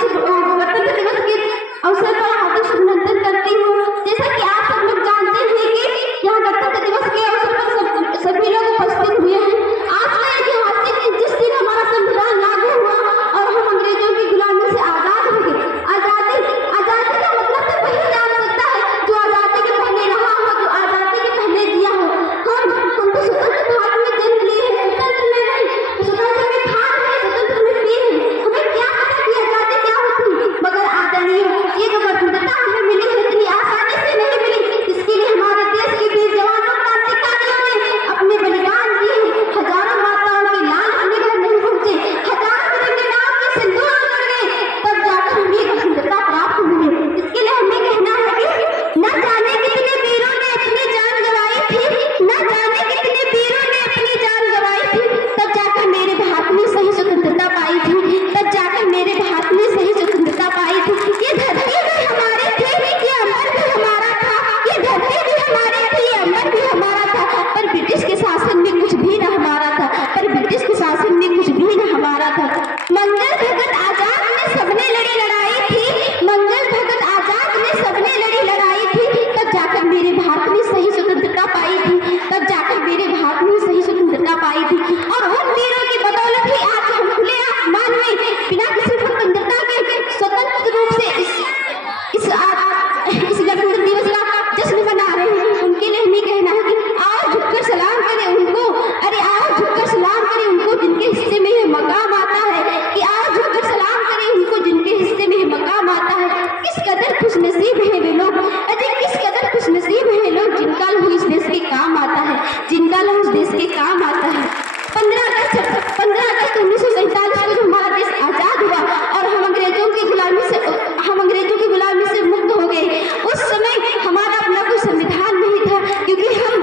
गणतंत्र दिवस के अवसर पर हार्दिक अभिनंदन करती हूँ। जैसा कि आप सब लोग जानते हैं कि यहाँ गणतंत्र दिवस के अवसर पर सभी लोग उपस्थित हुए हैं। आज का ऐतिहासिक जिस दिन हमारा संविधान लागू हुआ और हम अंग्रेजों की गुलामी से आजाद हो गए। आजादी का मतलब तो वही जान सकता है जो आजादी के पहले रहा हो, जो आजादी के पहले जिया हो। हम तो स्वतंत्र भारत में जन्म लिए हैं, स्वतंत्र में नहीं, स्वतंत्र में खान है, स्वतंत्र में पी है। हमें क्या पता कि आजादी क्या होती, मगर आदरणीय ये जो स्वतंत्रता हमें मिली है इतनी आसानी से नहीं मिली। इसके लिए हमारे देश के वीर जवानों, क्रांतिकारियों ने अपने बलिदान दिए हैं। हजारों माताओं के लाल अपने घर नहीं पहुंचे, हजारों तिरंगे नाम के सिंदूर उड़ गए, तब जाकर हमें स्वतंत्रता प्राप्त हुई है। इसके लिए हमें कहना है कि न जाने कितने वीरों ने अपनी जान गंवाई थी, न जाने कितने वीरों ने अपनी जान गंवाई थी, तब जाकर मेरे भारत ने सही स्वतंत्रता पाई थी, तब जाकर मेरे भारत ने सही स्वतंत्रता पाई थी। ये धरती भी हमारी थी, ये अमर भी हमारा था, ये धरती भी हमारी थी, ये अमर भी हमारा था। पर ब्रिटिश के शासन में कुछ भी न हमारा था, पर ब्रिटिश के शासन में कुछ भी न हमारा था। मंगल भगत आजाद ने सबने लड़ी लड़ाई थी, मंगल भगत आजाद ने सबने लड़ी लड़ाई थी, तब जाकर मेरे भारत ने सही स्वतंत्रता पाई थी, तब जाकर मेरे भारत ने सही स्वतंत्रता पाई थी। और उन वीरों की बदौलत ही आज हम खुले आसमान में बिना किसी स्वतंत्रता के स्वतंत्र रूप से इस गणतंत्र दिवस का जश्न मना रहे हैं। उनके लिए हमें कहना है कि आओ झुककर सलाम करें उनको, अरे आओ झुककर सलाम करें उनको जिनके हिस्से में ये मकाम आता है, कि आओ झुककर सलाम करें उनको जिनके हिस्से में ये मकाम आता है। किस कदर खुशनसीब है वे लोग, अजय किस कदर खुशनसीब है लोग जिनका लहू इस देश के काम आता है, जिनका लहू इस देश के काम आता है। 15 अगस्त 1947 को जो हमारा देश आजाद हुआ और हम अंग्रेजों की गुलामी से मुक्त हो गए, उस समय हमारा अपना कोई संविधान नहीं था, क्योंकि हम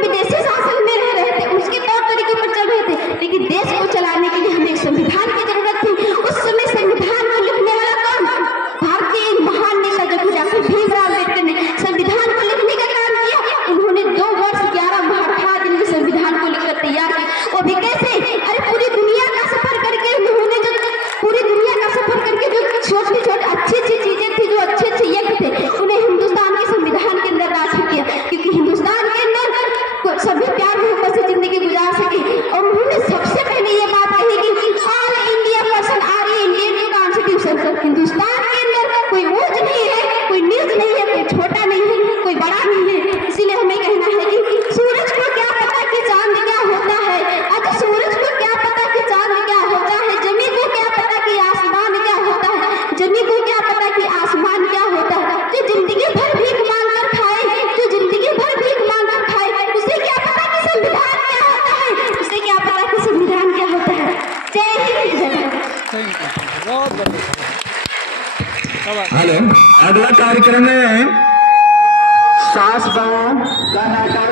विदेशी शासन में रह रहे थे, उसके तौर तरीके पर चल रहे थे। लेकिन देश को चलाने के लिए हमें एक संविधान की जरूरत थी। उस समय संविधान को लिखने वाला कौन? भारतीय एक महान नेता डॉक्टर भीमराव अम्बेडकर ने संविधान को लिखने का काम किया। उन्होंने 2 वर्ष 11 माह 18 दिन में संविधान को लिखकर तैयार किया। वो भी कैसे? अरे पूरी दुनिया का सफर करके उन्होंने जो छोटी अच्छी चीजें थी, जो अच्छे यज्ञ थे, उन्हें हिंदुस्तान के संविधान के अंदर दाखिल किया, क्योंकि हिंदुस्तान के अंदर सभी प्यार मोहब्बत से जिंदगी गुजार सके। और उन्होंने सबसे पहले ये बात कही कि all India person are a Indian constitution. Hindustan के अंदर कोई ऊंच नहीं है, कोई नीच नहीं है, कोई छोटा नहीं है, कोई बड़ा नहीं है। इसीलिए हमें कहना है कि सूरज को क्या पता कि चांद क्या होता है, अच्छा सूरज को क्या पता कि चांद क्या होता है, जमी को क्या पता कि आसमान क्या होता है, जमी को क्या पता कि आसमान क्या होता है। जो जिंदगी भर भीख मांग कर खाए, जो जिंदगी भर भीख मांग कर खाए, उसे क्या पता कि संविधान क्या होता है, उसे क्या पता कि संविधान क्या होता है। जय हिंद, जय भारत। हेलो, अगला कार्यक्रम में सास बहू का नाटक